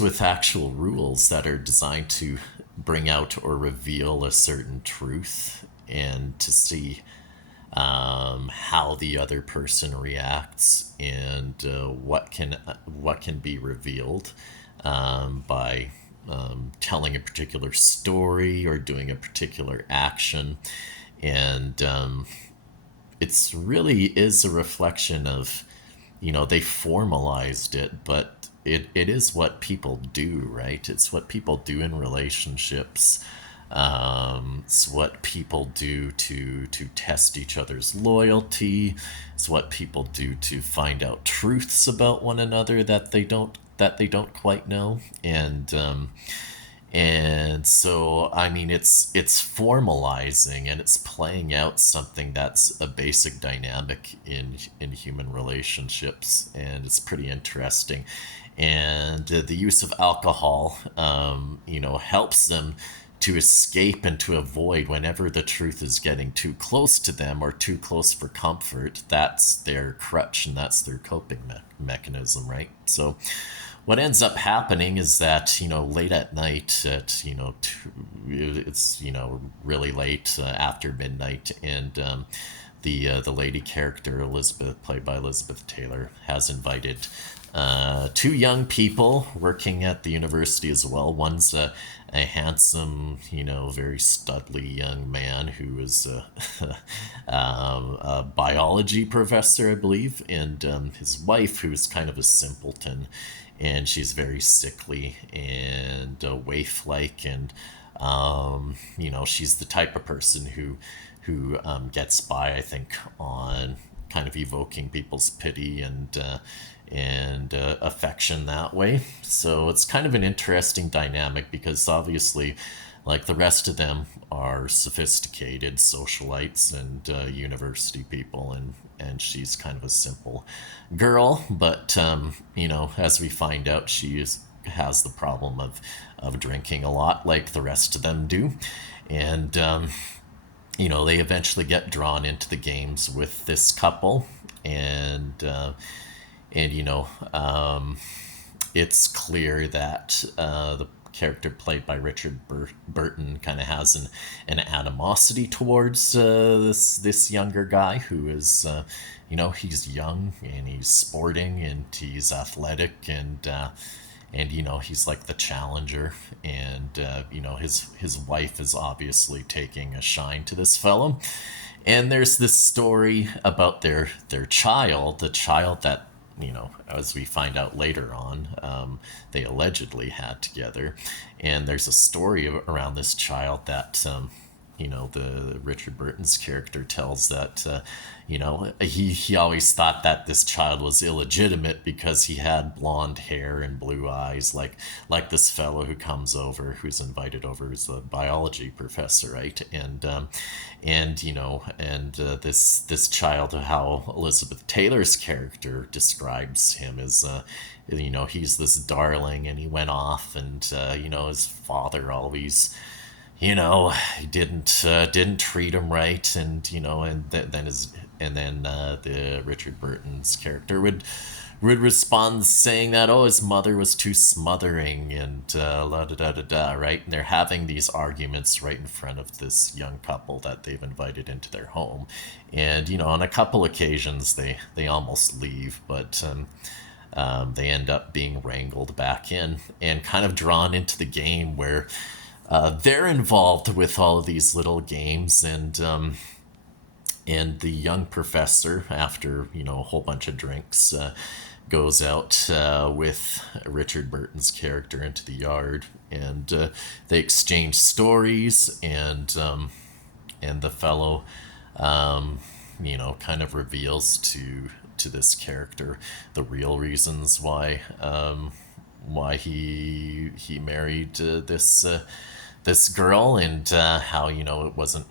with actual rules that are designed to bring out or reveal a certain truth and to see how the other person reacts and what can be revealed by telling a particular story or doing a particular action, and it's really is a reflection of, they formalized it, but it is what people do, right? It's what people do in relationships. It's what people do to test each other's loyalty. It's what people do to find out truths about one another that they don't quite know. And so, I mean, it's formalizing and it's playing out something that's a basic dynamic in human relationships, and it's pretty interesting. And the use of alcohol, helps them to escape and to avoid whenever the truth is getting too close to them or too close for comfort. That's their crutch and that's their coping mechanism, right? So what ends up happening is that, late at night, at it's really late, after midnight, and the lady character Elizabeth, played by Elizabeth Taylor, has invited two young people working at the university as well. One's a handsome, very studly young man who is a biology professor, I believe, and his wife, who is kind of a simpleton, and she's very sickly and waif-like, and she's the type of person who gets by, I think, on kind of evoking people's pity and affection that way. So it's kind of an interesting dynamic because obviously, like the rest of them are sophisticated socialites and university people, and she's kind of a simple girl. But as we find out, has the problem of drinking a lot, like the rest of them do, and they eventually get drawn into the games with this couple, and it's clear that the character played by Richard Burton kind of has an animosity towards this younger guy who is, he's young and he's sporting and he's athletic, and he's like the challenger, and his wife is obviously taking a shine to this fellow. And there's this story about their child, the child that, as we find out later on, they allegedly had together. And there's a story around this child that, the Richard Burton's character tells that, he always thought that this child was illegitimate because he had blonde hair and blue eyes, like this fellow who comes over, who's invited over as a biology professor, right? And this child, how Elizabeth Taylor's character describes him as, he's this darling, and he went off, and his father always, he didn't treat him right, and then the Richard Burton's character would respond saying that, oh, his mother was too smothering, and la da da da da, right? And they're having these arguments right in front of this young couple that they've invited into their home, and on a couple occasions they almost leave, but they end up being wrangled back in and kind of drawn into the game where they're involved with all of these little games, and the young professor, after a whole bunch of drinks, goes out with Richard Burton's character into the yard, and they exchange stories, and the fellow, kind of reveals to this character the real reasons why he married this girl, and how it wasn't